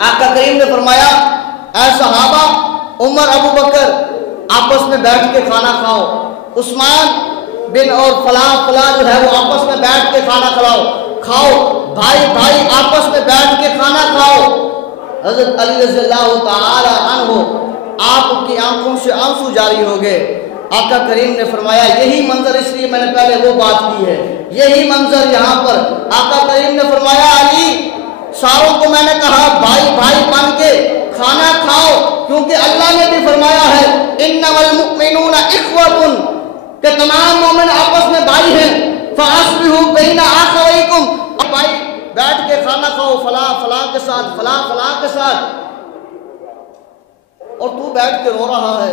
आका करीम ने फरमाया, ऐ सहाबा, उमर अबू बकर आपस में बैठ के खाना खाओ, उस्मान बिन और फलां फलां जो है वो आपस में बैठ के खाना खाओ, भाई भाई आपस में बैठ के खाना खाओ। हज़रत अली रज़ियल्लाहु ताला अन्हु आपकी आंखों से आंसू जारी हो गए। आका करीम ने फरमाया, यही मंजर, इसलिए मैंने पहले वो बात की है, यही मंजर यहाँ पर आका करीम ने फरमाया, अली सारों को मैंने कहा भाई भाई बन के खाना खाओ, क्योंकि अल्लाह ने भी फरमाया है, इन्नमल मुमिनूना इख्वतुन, कि तमाम मोमिन आपस में भाई हैं, फ़अस्लिहू बैना अख़वैकुम, भाई बैठ के खाना खाओ, फलां फलां के साथ, फलां फलां के साथ, और तू बैठ के रो रहा है।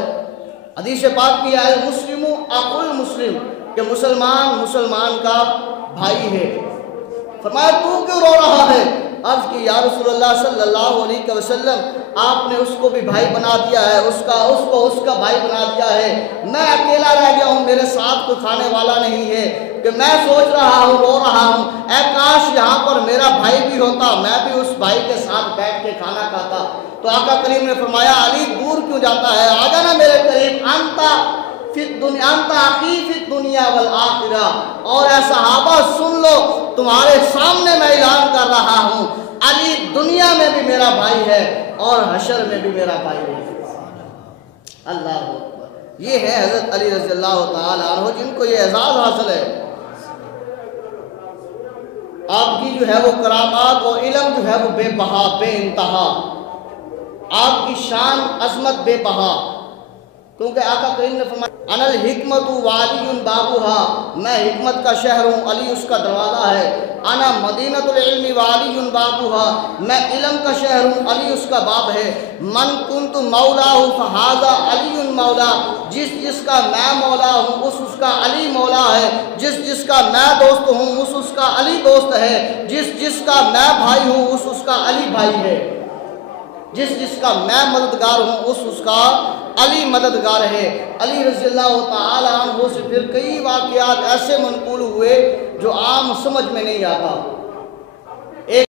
हदीस पाक भी है, मुस्लिमु अकुल मुस्लिम, कि मुसलमान मुसलमान का भाई है। फरमाया तू क्यों रो रहा है? अर्ज़ की, या रसूलल्लाह सल्लल्लाहु अलैहि वसल्लम, आपने उसको भी भाई बना दिया है, उसका भाई बना दिया है, मैं अकेला रह गया हूँ, मेरे साथ कोई खाने वाला नहीं है, कि मैं सोच रहा हूँ, रो रहा हूँ, ऐ काश यहाँ पर मेरा भाई भी होता, मैं भी उस भाई के साथ बैठ के खाना खाता। तो आका करीम ने फरमाया, अली दूर क्यों जाता है, आ जाना मेरे करीब, अंता फिद दुनिया वल आखिरा। और ऐ सहाबा सुन लो, तुम्हारे सामने मैं ऐलान कर रहा हूँ, अली दुनिया में भी मेरा भाई है और हशर में भी मेरा भाई है। अल्लाह अकबर। ये है हज़रत अली रज़ियल्लाहु ताला अन्हु, जिनको ये एजाज़ हासिल है। आपकी जो है वो करामात और इल्म जो है वो बेबहा, बेइंतहा, आपकी शान अज़मत बेबहा, क्योंकि आका करीम ने फरमाया, अनल हिकमतु वालियुन बाबुहा, मैं हिकमत का शहर हूँ, अली उसका दरवाज़ा है। अना मदीनतुल इल्मी वालियुन बाबुहा, मैं इल्म का शहर हूँ, अली उसका बाब है। मन कुन्तु मौलाहु फहाज़ा अलीयुन मौला, जिस जिसका मैं मौला हूँ उसका अली मौला है, जिस जिसका मैं दोस्त हूँ उसका अली दोस्त है, जिस जिसका मैं भाई हूँ उसका अली भाई है, जिस जिसका मैं मददगार हूँ उसका अली मददगार है। अली रज़ियल्लाहु ताला अन्हु से फिर कई वाक़यात ऐसे मनक़ूल हुए जो आम समझ में नहीं आता।